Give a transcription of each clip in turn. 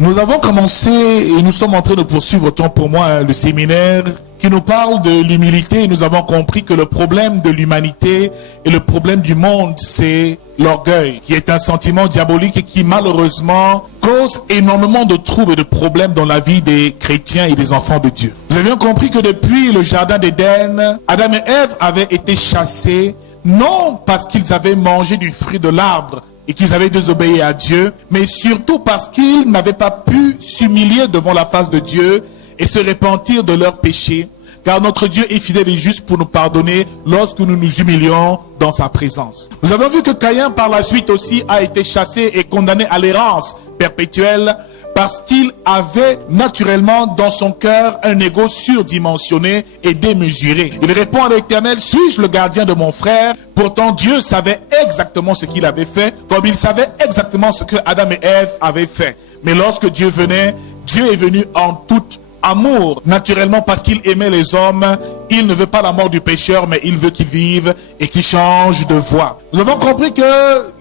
Nous avons commencé et nous sommes en train de poursuivre, autant pour moi, le séminaire qui nous parle de l'humilité. Nous avons compris que le problème de l'humanité et le problème du monde, c'est l'orgueil, qui est un sentiment diabolique et qui malheureusement cause énormément de troubles et de problèmes dans la vie des chrétiens et des enfants de Dieu. Nous avions compris que depuis le jardin d'Éden, Adam et Ève avaient été chassés, non parce qu'ils avaient mangé du fruit de l'arbre et qu'ils avaient désobéi à Dieu, mais surtout parce qu'ils n'avaient pas pu s'humilier devant la face de Dieu et se repentir de leurs péchés, car notre Dieu est fidèle et juste pour nous pardonner lorsque nous nous humilions dans sa présence. Nous avons vu que Caïn par la suite aussi a été chassé et condamné à l'errance perpétuelle parce qu'il avait naturellement dans son cœur un ego surdimensionné et démesuré. Il répond à l'Éternel: suis-je le gardien de mon frère? Pourtant Dieu savait exactement ce qu'il avait fait, comme il savait exactement ce que Adam et Ève avaient fait. Mais lorsque Dieu venait, Dieu est venu en toute amour, naturellement parce qu'il aimait les hommes. Il ne veut pas la mort du pécheur, mais il veut qu'il vive et qu'il change de voie. Nous avons compris que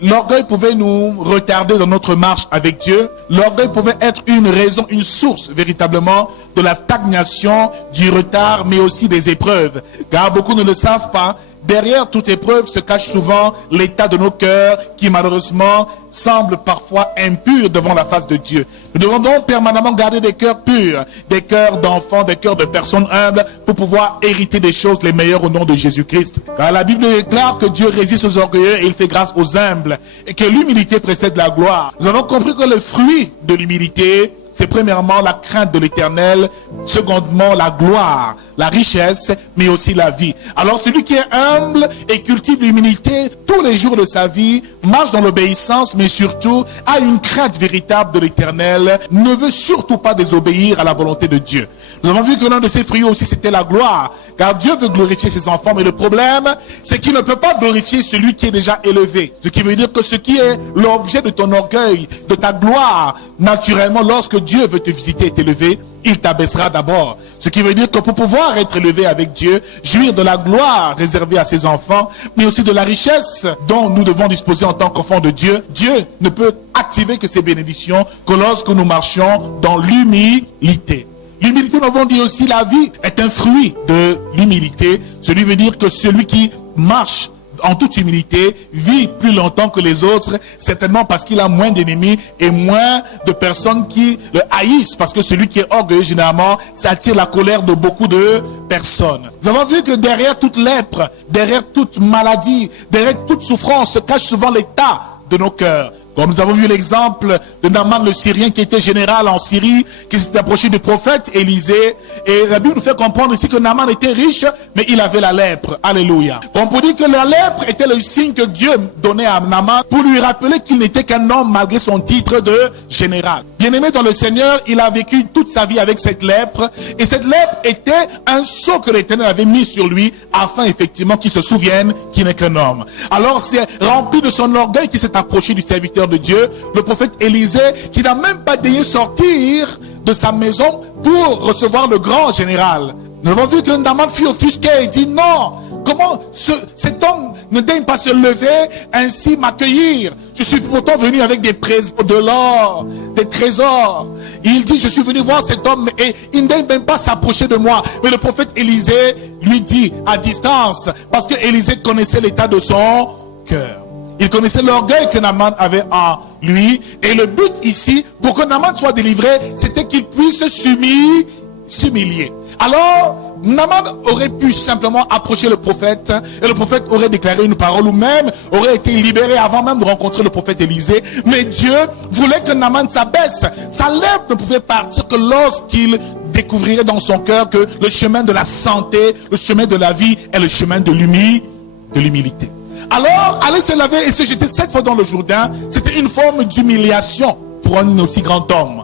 l'orgueil pouvait nous retarder dans notre marche avec Dieu. L'orgueil pouvait être une raison, une source véritablement de la stagnation, du retard, mais aussi des épreuves. Car beaucoup ne le savent pas. Derrière toute épreuve se cache souvent l'état de nos cœurs qui malheureusement semble parfois impur devant la face de Dieu. Nous devons donc permanemment garder des cœurs purs, des cœurs d'enfants, des cœurs de personnes humbles pour pouvoir hériter des choses les meilleures au nom de Jésus-Christ. Car la Bible déclare que Dieu résiste aux orgueilleux et il fait grâce aux humbles et que l'humilité précède la gloire. Nous avons compris que le fruit de l'humilité, c'est premièrement la crainte de l'Éternel, secondement la gloire, la richesse, mais aussi la vie. Alors celui qui est humble et cultive l'humilité tous les jours de sa vie, marche dans l'obéissance, mais surtout a une crainte véritable de l'Éternel, ne veut surtout pas désobéir à la volonté de Dieu. Nous avons vu que l'un de ses fruits aussi c'était la gloire, car Dieu veut glorifier ses enfants, mais le problème c'est qu'il ne peut pas glorifier celui qui est déjà élevé. Ce qui veut dire que ce qui est l'objet de ton orgueil, de ta gloire, naturellement lorsque Dieu veut te visiter et t'élever, il t'abaissera d'abord. Ce qui veut dire que pour pouvoir être élevé avec Dieu, jouir de la gloire réservée à ses enfants, mais aussi de la richesse dont nous devons disposer en tant qu'enfants de Dieu, Dieu ne peut activer que ces bénédictions que lorsque nous marchons dans l'humilité. L'humilité, nous avons dit aussi, la vie est un fruit de l'humilité. Cela veut dire que celui qui marche en toute humilité, vit plus longtemps que les autres, certainement parce qu'il a moins d'ennemis et moins de personnes qui le haïssent, parce que celui qui est orgueilleux, généralement, ça attire la colère de beaucoup de personnes. Nous avons vu que derrière toute lèpre, derrière toute maladie, derrière toute souffrance, se cache souvent l'état de nos cœurs. Comme nous avons vu l'exemple de Naaman le Syrien qui était général en Syrie, qui s'est approché du prophète Élisée. Et la Bible nous fait comprendre ici que Naaman était riche, mais il avait la lèpre. Alléluia. On peut dire que la lèpre était le signe que Dieu donnait à Naaman pour lui rappeler qu'il n'était qu'un homme malgré son titre de général. Bien-aimé dans le Seigneur, il a vécu toute sa vie avec cette lèpre. Et cette lèpre était un sceau que l'Éternel avait mis sur lui afin effectivement qu'il se souvienne qu'il n'est qu'un homme. Alors c'est rempli de son orgueil qu'il s'est approché du serviteur de Dieu, le prophète Élisée, qui n'a même pas daigné sortir de sa maison pour recevoir le grand général. Nous avons vu que Naaman fut offusqué et dit: non, comment cet homme ne daigne pas se lever ainsi m'accueillir? Je suis pourtant venu avec des présents, de l'or, des trésors. Il dit: je suis venu voir cet homme et il ne daigne même pas s'approcher de moi. Mais le prophète Élisée lui dit à distance, parce que Élisée connaissait l'état de son cœur. Il connaissait l'orgueil que Naaman avait en lui. Et le but ici, pour que Naaman soit délivré, c'était qu'il puisse s'humilier. Alors, Naaman aurait pu simplement approcher le prophète, et le prophète aurait déclaré une parole, ou même aurait été libéré avant même de rencontrer le prophète Élisée. Mais Dieu voulait que Naaman s'abaisse. Sa lèpre ne pouvait partir que lorsqu'il découvrirait dans son cœur que le chemin de la santé, le chemin de la vie est le chemin de l'humilité. Alors, aller se laver et se jeter 7 fois dans le Jourdain, c'était une forme d'humiliation pour un aussi grand homme.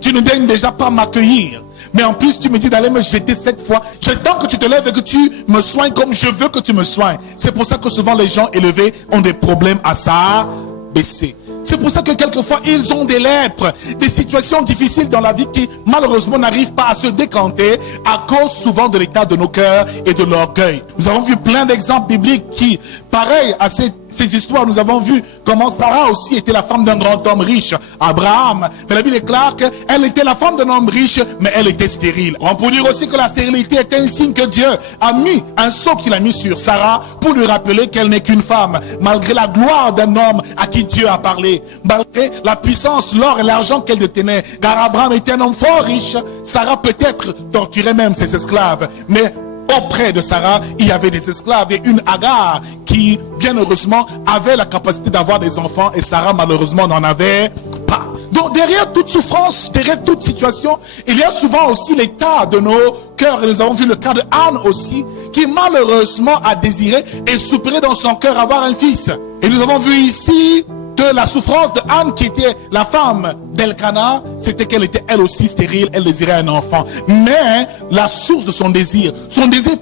Tu ne daignes déjà pas m'accueillir, mais en plus tu me dis d'aller me jeter 7 fois. J'attends que tu te lèves et que tu me soignes comme je veux que tu me soignes. C'est pour ça que souvent les gens élevés ont des problèmes à s'abaisser. C'est pour ça que quelquefois ils ont des lèpres, des situations difficiles dans la vie qui malheureusement n'arrivent pas à se décanter à cause souvent de l'état de nos cœurs et de l'orgueil. Nous avons vu plein d'exemples bibliques qui, pareil à ces ces histoires, nous avons vu comment Sarah aussi était la femme d'un grand homme riche, Abraham. Mais la Bible déclare qu'elle était la femme d'un homme riche, mais elle était stérile. On peut dire aussi que la stérilité est un signe que Dieu a mis, un sceau qu'il a mis sur Sarah pour lui rappeler qu'elle n'est qu'une femme. Malgré la gloire d'un homme à qui Dieu a parlé, malgré la puissance, l'or et l'argent qu'elle détenait, car Abraham était un homme fort riche, Sarah peut-être torturait même ses esclaves. Mais auprès de Sarah, il y avait des esclaves et une Agar qui, bien heureusement, avait la capacité d'avoir des enfants et Sarah, malheureusement, n'en avait pas. Donc, derrière toute souffrance, derrière toute situation, il y a souvent aussi l'état de nos cœurs. Et nous avons vu le cas de Anne aussi, qui malheureusement a désiré et soupiré dans son cœur avoir un fils. Et nous avons vu ici que la souffrance de Anne, qui était la femme d'Elkana, c'était qu'elle était elle aussi stérile, elle désirait un enfant. Mais la source de son désir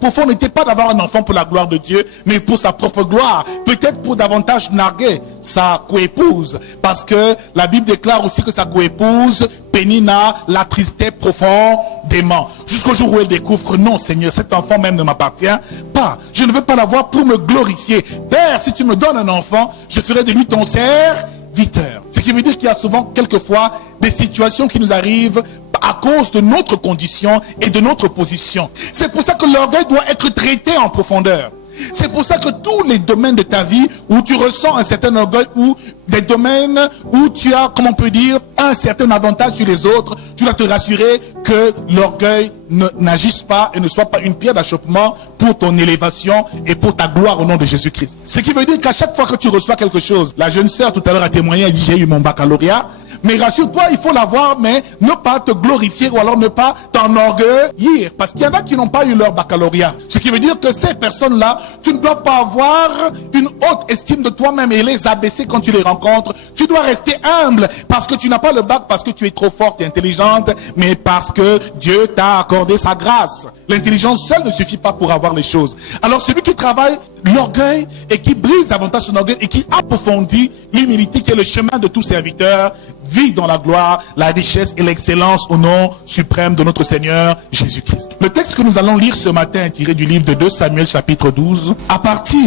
profond n'était pas d'avoir un enfant pour la gloire de Dieu, mais pour sa propre gloire. Peut-être pour davantage narguer sa coépouse, parce que la Bible déclare aussi que sa coépouse, Pénina, l'attristait profondément. Jusqu'au jour où elle découvre, non Seigneur, cet enfant même ne m'appartient pas. Je ne veux pas l'avoir pour me glorifier. Père, si tu me donnes un enfant, je ferai de lui ton serviteur. Ce qui veut dire qu'il y a souvent, quelquefois, des situations qui nous arrivent à cause de notre condition et de notre position. C'est pour ça que l'orgueil doit être traité en profondeur. C'est pour ça que tous les domaines de ta vie où tu ressens un certain orgueil, ou des domaines où tu as, comment on peut dire, un certain avantage sur les autres, tu dois te rassurer que l'orgueil n'agisse pas et ne soit pas une pierre d'achoppement pour ton élévation et pour ta gloire au nom de Jésus-Christ. Ce qui veut dire qu'à chaque fois que tu reçois quelque chose, la jeune sœur tout à l'heure a témoigné, elle dit j'ai eu mon baccalauréat, mais rassure-toi, il faut l'avoir, mais ne pas te glorifier ou alors ne pas t'enorgueillir. Parce qu'il y en a qui n'ont pas eu leur baccalauréat. Ce qui veut dire que ces personnes-là, tu ne dois pas avoir une haute estime de toi-même et les abaisser quand tu les rencontres. Tu dois rester humble parce que tu n'as pas le bac, parce que tu es trop forte et intelligente, mais parce que Dieu t'a accordé sa grâce. L'intelligence seule ne suffit pas pour avoir les choses. Alors celui qui travaille l'orgueil et qui brise davantage son orgueil et qui approfondit l'humilité qui est le chemin de tout serviteur, vit dans la gloire, la richesse et l'excellence au nom suprême de notre Seigneur Jésus-Christ. Le texte que nous allons lire ce matin est tiré du livre de 2 Samuel chapitre 12 à partir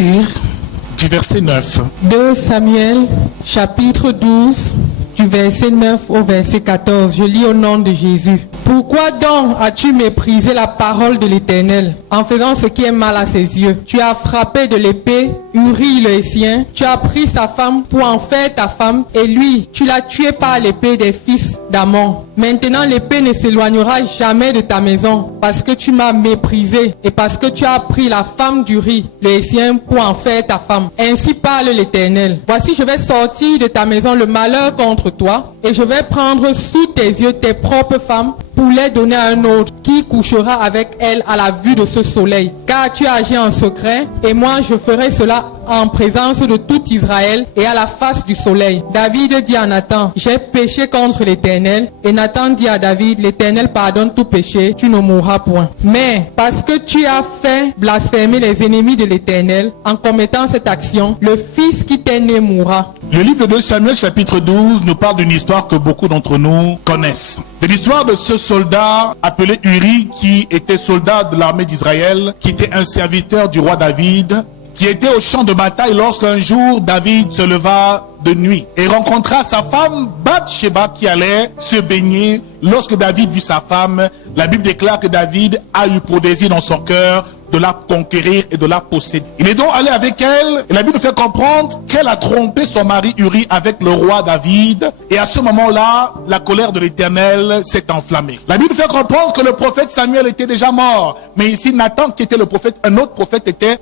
du verset 9. 2 Samuel chapitre 12 du verset 9 au verset 14. Je lis au nom de Jésus. Pourquoi donc as-tu méprisé la parole de l'Éternel en faisant ce qui est mal à ses yeux? Tu as frappé de l'épée Uri le Héthien. Tu as pris sa femme pour en faire ta femme et lui, tu l'as tué par l'épée des fils d'Amon. Maintenant l'épée ne s'éloignera jamais de ta maison parce que tu m'as méprisé et parce que tu as pris la femme d'Uri le Héthien pour en faire ta femme. Ainsi parle l'Éternel. Voici, je vais sortir de ta maison le malheur contre toi et je vais prendre sous tes yeux tes propres femmes pour les donner à un autre qui couchera avec elle à la vue de ce soleil. Car tu as agi en secret et moi je ferai cela en présence de tout Israël et à la face du soleil. David dit à Nathan, j'ai péché contre l'Éternel. Et Nathan dit à David, l'Éternel pardonne tout péché, tu ne mourras point. Mais parce que tu as fait blasphémer les ennemis de l'Éternel en commettant cette action, le fils qui t'est né mourra. Le livre de Samuel chapitre 12 nous parle d'une histoire que beaucoup d'entre nous connaissent. C'est l'histoire de ce soldat appelé Uri qui était soldat de l'armée d'Israël, qui était un serviteur du roi David, qui était au champ de bataille lorsqu'un jour David se leva de nuit et rencontra sa femme Bathsheba qui allait se baigner. Lorsque David vit sa femme, la Bible déclare que David a eu pour désir dans son cœur de la conquérir et de la posséder. Il est donc allé avec elle et la Bible nous fait comprendre qu'elle a trompé son mari Uri avec le roi David et à ce moment-là, la colère de l'Éternel s'est enflammée. La Bible nous fait comprendre que le prophète Samuel était déjà mort, mais ici Nathan qui était le prophète, un autre prophète était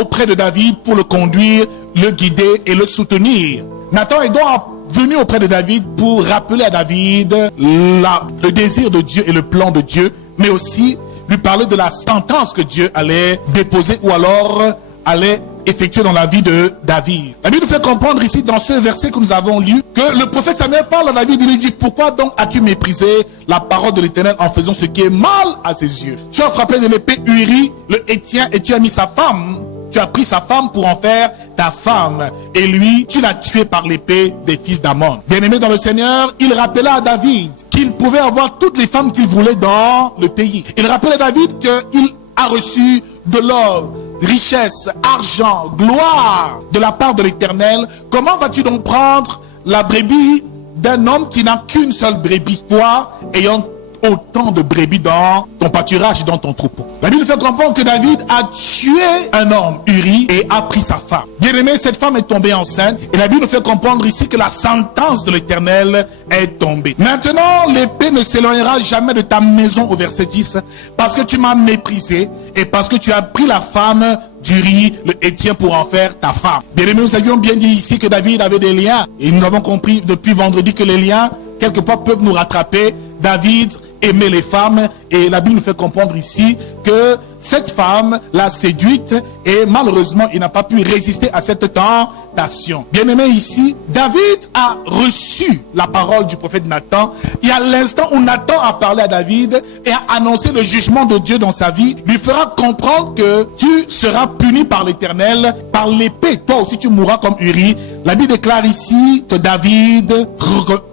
auprès de David pour le conduire, le guider et le soutenir. Nathan est donc venu auprès de David pour rappeler à David le désir de Dieu et le plan de Dieu, mais aussi lui parler de la sentence que Dieu allait déposer ou alors allait effectuer dans la vie de David. La Bible nous fait comprendre ici dans ce verset que nous avons lu que le prophète Samuel parle à David et lui dit, pourquoi donc as-tu méprisé la parole de l'Éternel en faisant ce qui est mal à ses yeux? Tu as frappé de l'épée Uri le Héthien et tu as mis sa femme. Tu as pris sa femme pour en faire ta femme. Et lui, tu l'as tué par l'épée des fils d'Amon. Bien-aimé dans le Seigneur, il rappela à David qu'il pouvait avoir toutes les femmes qu'il voulait dans le pays. Il rappelait à David qu'il a reçu de l'or, richesse, argent, gloire de la part de l'Éternel, comment vas-tu donc prendre la brebis d'un homme qui n'a qu'une seule brebis, toi ayant autant de brebis dans ton pâturage et dans ton troupeau? La Bible fait comprendre que David a tué un homme, Uri, et a pris sa femme. Bien aimé, cette femme est tombée enceinte et la Bible nous fait comprendre ici que la sentence de l'Éternel est tombée. Maintenant, l'épée ne s'éloignera jamais de ta maison, au verset 10, parce que tu m'as méprisé et parce que tu as pris la femme d'Uri, le Héthien, pour en faire ta femme. Bien aimé, nous avions bien dit ici que David avait des liens et nous avons compris depuis vendredi que les liens, quelquefois, peuvent nous rattraper. David aimait les femmes et la Bible nous fait comprendre ici que cette femme l'a séduite et malheureusement il n'a pas pu résister à cette tentation. Bien aimé, ici David a reçu la parole du prophète Nathan et à l'instant où Nathan a parlé à David et a annoncé le jugement de Dieu dans sa vie, lui fera comprendre que tu seras puni par l'Éternel, par l'épée. Toi aussi tu mourras comme Uri. La Bible déclare ici que David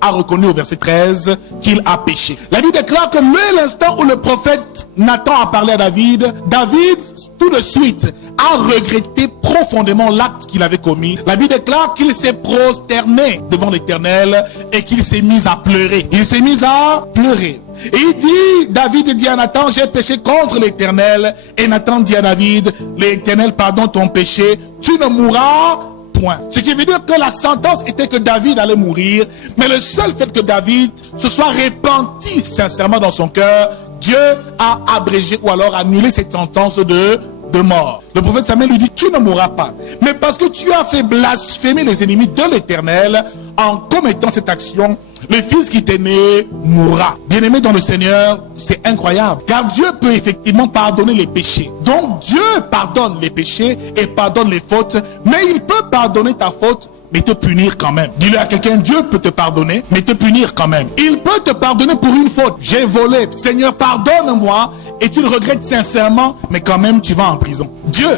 a reconnu au verset 13 qu'il a péché. La Bible déclare que l'instant où le prophète Nathan a parlé à David, David tout de suite a regretté profondément l'acte qu'il avait commis. La Bible déclare qu'il s'est prosterné devant l'Éternel et qu'il s'est mis à pleurer. Il s'est mis à pleurer. Et il dit, David dit à Nathan, j'ai péché contre l'Éternel. Et Nathan dit à David, l'Éternel pardonne ton péché, tu ne mourras point. Ce qui veut dire que la sentence était que David allait mourir, mais le seul fait que David se soit repenti sincèrement dans son cœur, Dieu a abrégé ou alors annulé cette sentence de mort. Le prophète Samuel lui dit, tu ne mourras pas. Mais parce que tu as fait blasphémer les ennemis de l'Éternel en commettant cette action, le fils qui t'est né mourra. Bien-aimé dans le Seigneur, c'est incroyable. Car Dieu peut effectivement pardonner les péchés. Donc Dieu pardonne les péchés et pardonne les fautes. Mais il peut pardonner ta faute, mais te punir quand même. Dis-le à quelqu'un, Dieu peut te pardonner, mais te punir quand même. Il peut te pardonner pour une faute. J'ai volé. Seigneur, pardonne-moi. Et tu le regrettes sincèrement, mais quand même tu vas en prison. Dieu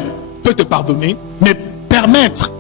peut te pardonner, mais permettre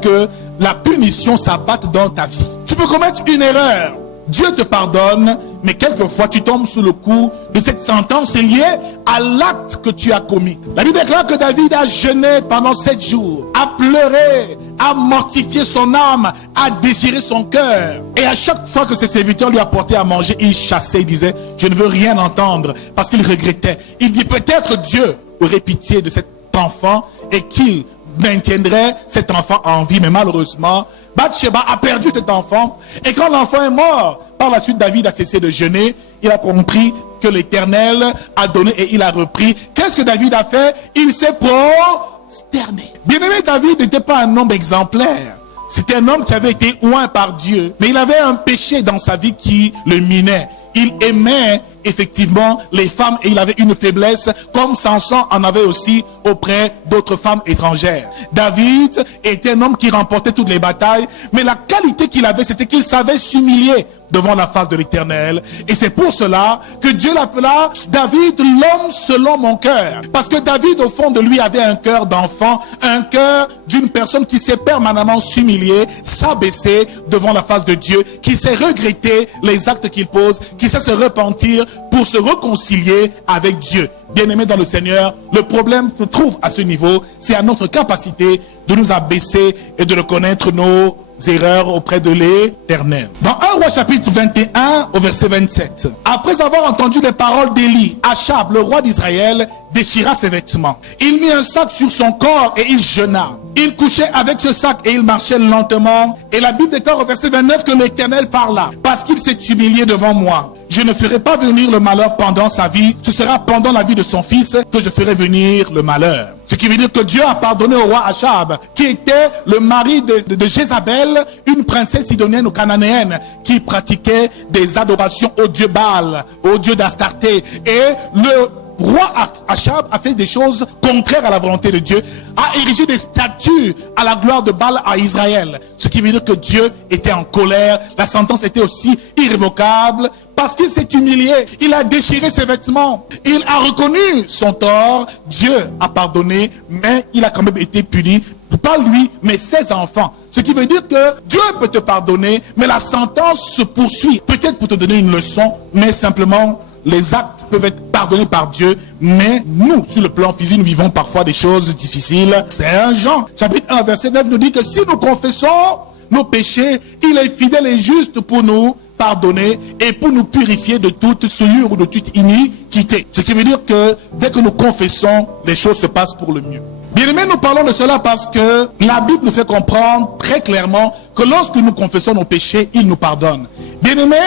que la punition s'abatte dans ta vie. Tu peux commettre une erreur. Dieu te pardonne, mais quelquefois tu tombes sous le coup de cette sentence liée à l'acte que tu as commis. La Bible déclare que David a jeûné pendant 7 jours, a pleuré, a mortifié son âme, a déchiré son cœur. Et à chaque fois que ses serviteurs lui apportaient à manger, il chassait, il disait, je ne veux rien entendre, parce qu'il regrettait. Il dit, peut-être Dieu aurait pitié de cet enfant et qu'il maintiendrait cet enfant en vie, mais malheureusement, Bathsheba a perdu cet enfant, et quand l'enfant est mort, par la suite David a cessé de jeûner, il a compris que l'Éternel a donné et il a repris. Qu'est-ce que David a fait? Il s'est prosterné. Bien-aimé, David n'était pas un homme exemplaire. C'était un homme qui avait été oint par Dieu, mais il avait un péché dans sa vie qui le minait. Il aimait effectivement les femmes et il avait une faiblesse comme Samson en avait aussi auprès d'autres femmes étrangères. David était un homme qui remportait toutes les batailles, mais la qualité qu'il avait, c'était qu'il savait s'humilier devant la face de l'Éternel. Et c'est pour cela que Dieu l'appela David, l'homme selon mon cœur. Parce que David, au fond de lui, avait un cœur d'enfant, un cœur d'une personne qui sait permanemment s'humilier, s'abaisser devant la face de Dieu, qui sait regretter les actes qu'il pose, qui sait se repentir pour se réconcilier avec Dieu. Bien-aimés dans le Seigneur, le problème se trouve à ce niveau, c'est à notre capacité de nous abaisser et de reconnaître nos erreurs auprès de l'Éternel. Dans 1 Roi chapitre 21 au verset 27, après avoir entendu les paroles d'Élie, Achab, le roi d'Israël, déchira ses vêtements. Il mit un sac sur son corps et il jeûna. Il couchait avec ce sac et il marchait lentement. Et la Bible déclare au verset 29 que l'Éternel parla. Parce qu'il s'est humilié devant moi, je ne ferai pas venir le malheur pendant sa vie. Ce sera pendant la vie de son fils que je ferai venir le malheur. Ce qui veut dire que Dieu a pardonné au roi Achab, qui était le mari de Jézabel, une princesse sidonienne ou cananéenne, qui pratiquait des adorations au dieu Baal, au dieu d'Astarté. Et le roi Achab a fait des choses contraires à la volonté de Dieu, a érigé des statues à la gloire de Baal à Israël. Ce qui veut dire que Dieu était en colère, la sentence était aussi irrévocable, parce qu'il s'est humilié, il a déchiré ses vêtements, il a reconnu son tort, Dieu a pardonné, mais il a quand même été puni, pas lui, mais ses enfants. Ce qui veut dire que Dieu peut te pardonner, mais la sentence se poursuit, peut-être pour te donner une leçon, mais simplement les actes peuvent être pardonnés par Dieu, mais nous, sur le plan physique, nous vivons parfois des choses difficiles. C'est 1 Jean, chapitre 1, verset 9, nous dit que si nous confessons nos péchés, il est fidèle et juste pour nous pardonner et pour nous purifier de toute souillure ou de toute iniquité. Ce qui veut dire que dès que nous confessons, les choses se passent pour le mieux. Bien aimé, nous parlons de cela parce que la Bible nous fait comprendre très clairement que lorsque nous confessons nos péchés, il nous pardonne. Bien aimé,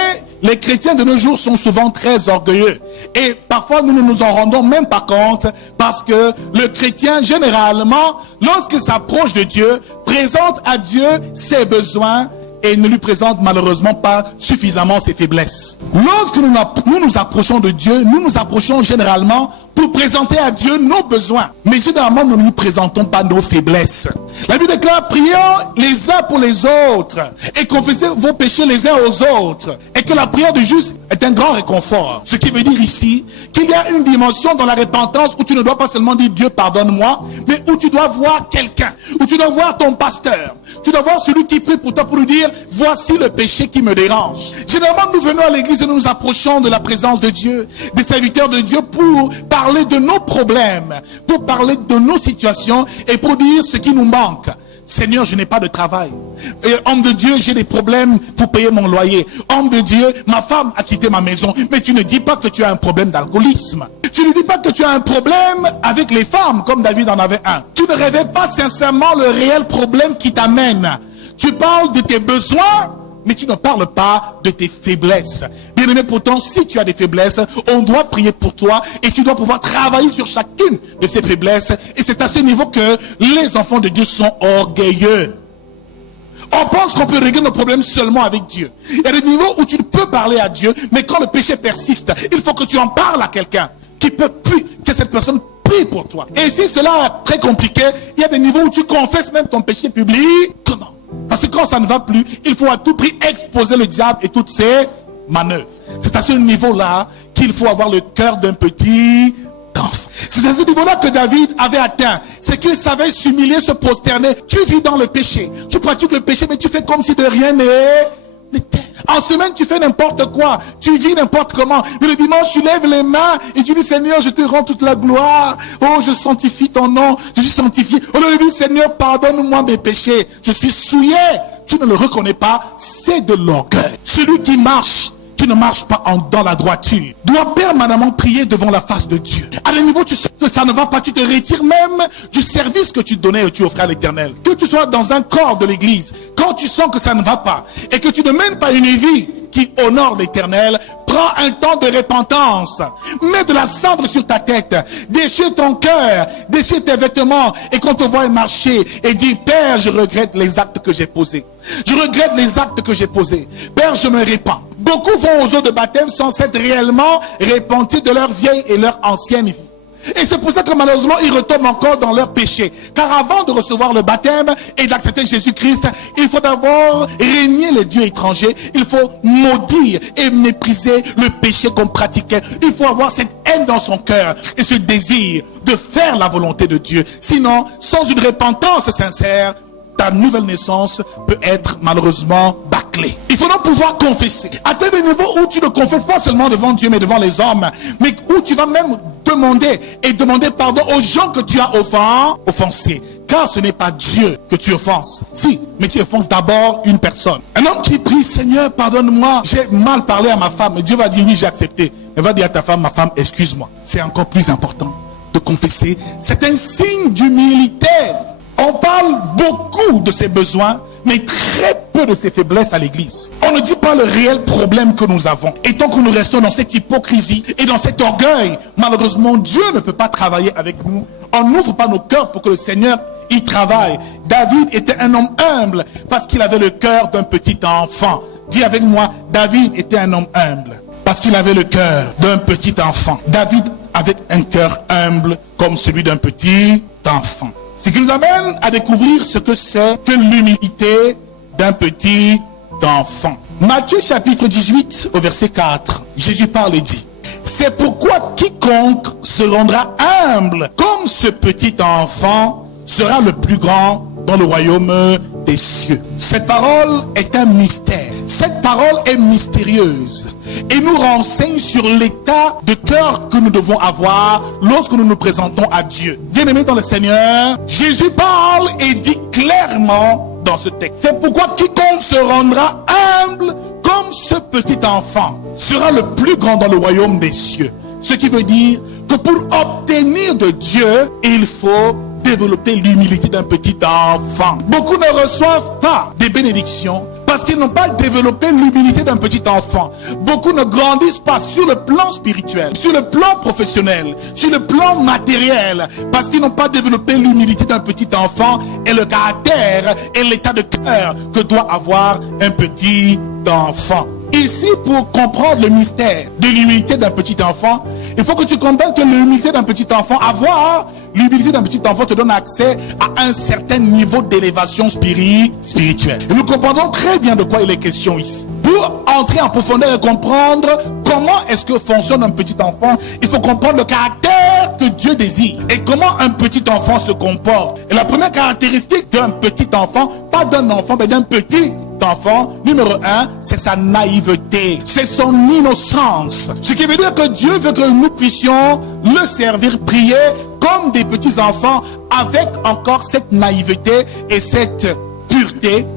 les chrétiens de nos jours sont souvent très orgueilleux. Et parfois, nous ne nous en rendons même pas compte parce que le chrétien, généralement, lorsqu'il s'approche de Dieu, présente à Dieu ses besoins et ne lui présente malheureusement pas suffisamment ses faiblesses. Lorsque nous nous approchons de Dieu, nous nous approchons généralement pour présenter à Dieu nos besoins. Mais généralement, nous ne lui présentons pas nos faiblesses. La Bible déclare, prions les uns pour les autres et confessez vos péchés les uns aux autres. Et que la prière du juste est un grand réconfort. Ce qui veut dire ici qu'il y a une dimension dans la repentance où tu ne dois pas seulement dire Dieu pardonne-moi, mais où tu dois voir quelqu'un, où tu dois voir ton pasteur, tu dois voir celui qui prie pour toi pour lui dire voici le péché qui me dérange. Généralement, nous venons à l'église et nous nous approchons de la présence de Dieu, des serviteurs de Dieu pour parler de nos problèmes, pour parler de nos situations et pour dire ce qui nous manque. Seigneur, je n'ai pas de travail. Et, homme de Dieu, j'ai des problèmes pour payer mon loyer. Homme de Dieu, ma femme a quitté ma maison. Mais tu ne dis pas que tu as un problème d'alcoolisme. Tu ne dis pas que tu as un problème avec les femmes, comme David en avait un. Tu ne révèles pas sincèrement le réel problème qui t'amène. Tu parles de tes besoins, mais tu ne parles pas de tes faiblesses. Bien aimé, pourtant, si tu as des faiblesses, on doit prier pour toi et tu dois pouvoir travailler sur chacune de ces faiblesses. Et c'est à ce niveau que les enfants de Dieu sont orgueilleux. On pense qu'on peut régler nos problèmes seulement avec Dieu. Il y a des niveaux où tu peux parler à Dieu, mais quand le péché persiste, il faut que tu en parles à quelqu'un qui peut plus, que cette personne prie pour toi. Et si cela est très compliqué, il y a des niveaux où tu confesses même ton péché public. Comment? Parce que quand ça ne va plus, il faut à tout prix exposer le diable et toutes ses manœuvres. C'est à ce niveau-là qu'il faut avoir le cœur d'un petit enfant. C'est à ce niveau-là que David avait atteint. C'est qu'il savait s'humilier, se prosterner. Tu vis dans le péché. Tu pratiques le péché, mais tu fais comme si de rien n'était. En semaine, tu fais n'importe quoi. Tu vis n'importe comment. Mais le dimanche, tu lèves les mains et tu dis, Seigneur, je te rends toute la gloire. Oh, je sanctifie ton nom. Je suis sanctifié. Oh, le dit, Seigneur, pardonne-moi mes péchés. Je suis souillé. Tu ne le reconnais pas. C'est de l'orgueil. Celui qui marche, qui ne marche pas dans la droiture, doit permanemment prier devant la face de Dieu. À le niveau, tu sens que ça ne va pas, tu te retires même du service que tu donnais et tu offrais à l'Éternel. Que tu sois dans un corps de l'église, quand tu sens que ça ne va pas et que tu ne mènes pas une vie qui honore l'Éternel, prends un temps de repentance. Mets de la cendre sur ta tête. Déchire ton cœur, déchire tes vêtements et qu'on te voie marcher et dis, Père, je regrette les actes que j'ai posés. Je regrette les actes que j'ai posés. Père, je me répands. Beaucoup vont aux eaux de baptême sans s'être réellement repentis de leur vieille et leur ancienne vie. Et c'est pour ça que malheureusement, ils retombent encore dans leur péché. Car avant de recevoir le baptême et d'accepter Jésus-Christ, il faut d'abord régner les dieux étrangers. Il faut maudire et mépriser le péché qu'on pratiquait. Il faut avoir cette haine dans son cœur et ce désir de faire la volonté de Dieu. Sinon, sans une repentance sincère, ta nouvelle naissance peut être malheureusement bâclée. Il faut donc pouvoir confesser. Atteindre des niveaux où tu ne confesses pas seulement devant Dieu, mais devant les hommes. Mais où tu vas même demander pardon aux gens que tu as offensés. Car ce n'est pas Dieu que tu offenses. Si, mais tu offenses d'abord une personne. Un homme qui prie, Seigneur, pardonne-moi, j'ai mal parlé à ma femme. Et Dieu va dire, oui, j'ai accepté. Elle va dire à ta femme, ma femme, excuse-moi. C'est encore plus important de confesser. C'est un signe d'humilité. On parle beaucoup de ses besoins, mais très peu de ses faiblesses à l'église. On ne dit pas le réel problème que nous avons. Et tant que nous restons dans cette hypocrisie et dans cet orgueil, malheureusement, Dieu ne peut pas travailler avec nous. On n'ouvre pas nos cœurs pour que le Seigneur y travaille. David était un homme humble parce qu'il avait le cœur d'un petit enfant. Dis avec moi, David était un homme humble parce qu'il avait le cœur d'un petit enfant. David avait un cœur humble comme celui d'un petit enfant. Ce qui nous amène à découvrir ce que c'est que l'humilité d'un petit enfant. Matthieu chapitre 18 au verset 4, Jésus parle et dit, c'est pourquoi quiconque se rendra humble comme ce petit enfant sera le plus grand dans le royaume des cieux. Cette parole est un mystère. Cette parole est mystérieuse et nous renseigne sur l'état de cœur que nous devons avoir lorsque nous nous présentons à Dieu. Bien-aimés dans le Seigneur, Jésus parle et dit clairement dans ce texte: c'est pourquoi quiconque se rendra humble comme ce petit enfant sera le plus grand dans le royaume des cieux. Ce qui veut dire que pour obtenir de Dieu, il faut développer l'humilité d'un petit enfant. Beaucoup ne reçoivent pas des bénédictions parce qu'ils n'ont pas développé l'humilité d'un petit enfant. Beaucoup ne grandissent pas sur le plan spirituel, sur le plan professionnel, sur le plan matériel, parce qu'ils n'ont pas développé l'humilité d'un petit enfant et le caractère et l'état de cœur que doit avoir un petit enfant. Ici, pour comprendre le mystère de l'humilité d'un petit enfant, il faut que tu comprennes que l'humilité d'un petit enfant, avoir l'humilité d'un petit enfant te donne accès à un certain niveau d'élévation spirituelle. Et nous comprenons très bien de quoi il est question ici. Pour entrer en profondeur et comprendre comment est-ce que fonctionne un petit enfant, il faut comprendre le caractère que Dieu désire et comment un petit enfant se comporte. Et la première caractéristique d'un petit enfant, pas d'un enfant, mais d'un petit enfant, numéro 1, c'est sa naïveté, c'est son innocence. Ce qui veut dire que Dieu veut que nous puissions le servir, prier comme des petits enfants avec encore cette naïveté et cette pureté,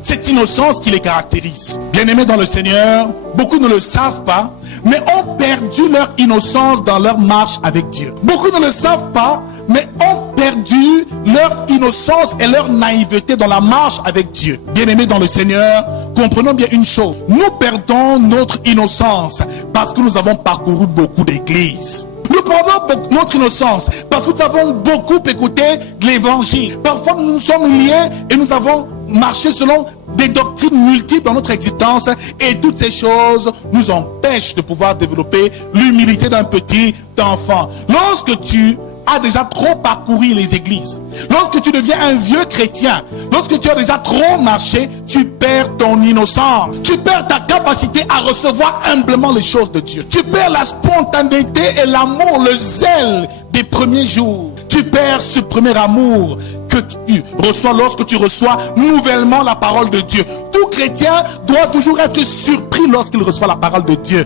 cette innocence qui les caractérise. Bien-aimés dans le Seigneur, beaucoup ne le savent pas, mais ont perdu leur innocence dans leur marche avec Dieu. Beaucoup ne le savent pas, mais ont perdu leur innocence et leur naïveté dans la marche avec Dieu. Bien-aimés dans le Seigneur, comprenons bien une chose. Nous perdons notre innocence parce que nous avons parcouru beaucoup d'églises. Nous perdons notre innocence parce que nous avons beaucoup écouté l'évangile. Parfois nous nous sommes liés et nous avons marché selon des doctrines multiples dans notre existence, et toutes ces choses nous empêchent de pouvoir développer l'humilité d'un petit enfant. Lorsque tu as déjà trop parcouru les églises, lorsque tu deviens un vieux chrétien, lorsque tu as déjà trop marché, tu perds ton innocence, tu perds ta capacité à recevoir humblement les choses de Dieu, tu perds la spontanéité et l'amour, le zèle des premiers jours, tu perds ce premier amour que tu reçois lorsque tu reçois nouvellement la parole de Dieu. Tout chrétien doit toujours être surpris lorsqu'il reçoit la parole de Dieu.